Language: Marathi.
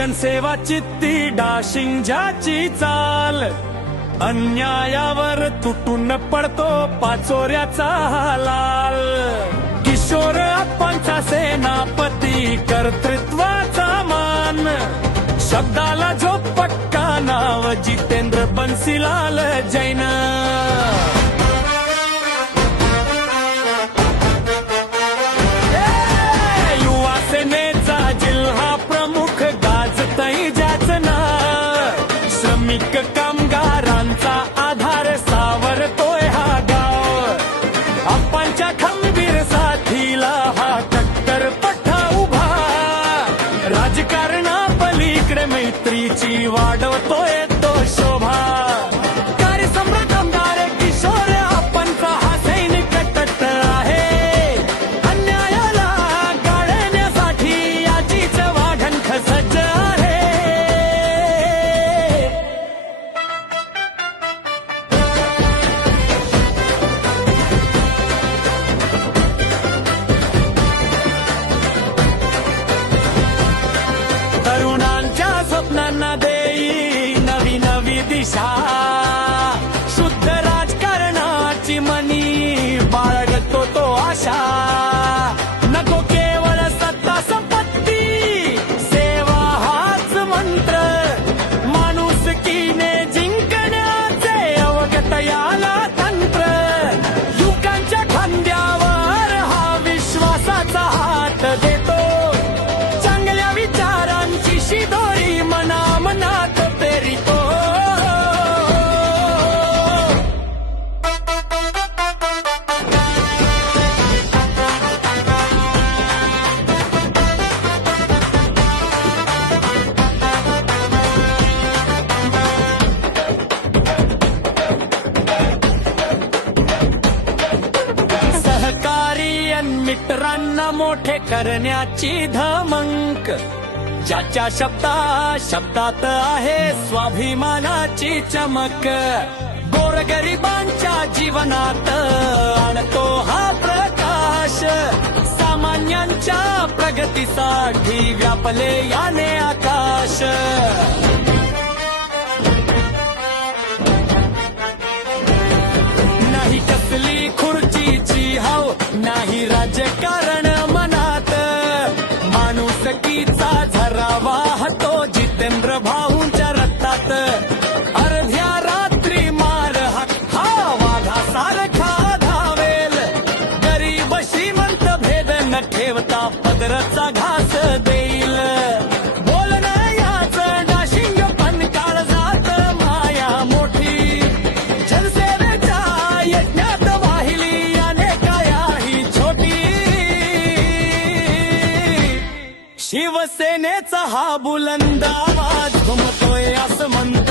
जनसेवा चित्ती डाशिंग ज्याची चाल, अन्यायावर तुटून पडतो पाचोऱ्याचा लाल. किशोर अप्पांचा सेनापती, कर्तृत्वाचा मान, शब्दाला जो पक्का नाव जितेंद्र बन्सीलाल जैन. युवा सेनेचा जिल्हा प्रमुख गाजतय ज्याच नाव, श्रमिक कामगारांचा आधार सावरतोय हा गाव. अप्पांच्या खंबीर साथीला हा टक्कर पठा उभा, राजकारणा पलीकडे मैत्रीची वाढवतोय तो शोभा. कार्यसम्राट आमदार किशोर अप्पांचा हा सैनिक तट आहे, अन्यायाला गाळण्यासाठी याचीच वाढणख सज्ज आहे. तरुणांच्या स्वप्नांना देई नवी नवी दिशा, शुद्ध राजकारणाची मनी बाळगतो तो आशा. नको केवळ सत्ता संपत्ती, सेवा हाच मंत्र, माणुसकीने जिंकण्याचे अवगत याला तंत्र. युगांच्या खांद्यावर हा विश्वासाचा हात देतो, चांगल्या विचारांची शिदोरी मनामनात पेरितो. सहकारी अन मित्रांना मोठे करण्याची धमक, ज्याच्या शब्दात आहे स्वाभिमानाची चमक. गोरगरिबांच्या जीवनात आणतो हा प्रकाश, सामान्यांच्या प्रगतीसाठी व्यापले याने आकाश. नाही कसली खुर्चीची हाव, नाही राजकारण मनात, माणुसकीचा झरा वाहतो जितेंद्र भाऊंच्या रक्तात. अर्ध्या रात्री मार हा वाघासारखा धावेल, गरीब श्रीमंत भेद न ठेवता पदरचा घास देईल. बोलणं याच डाशिंग पण काळजात माया मोठी, जनसेवेच्या यज्ञात वाहिली अनेकाया ही छोटी. शिवसेनेचा हा बुलंद आवाज घुमतोय असं म्हणतो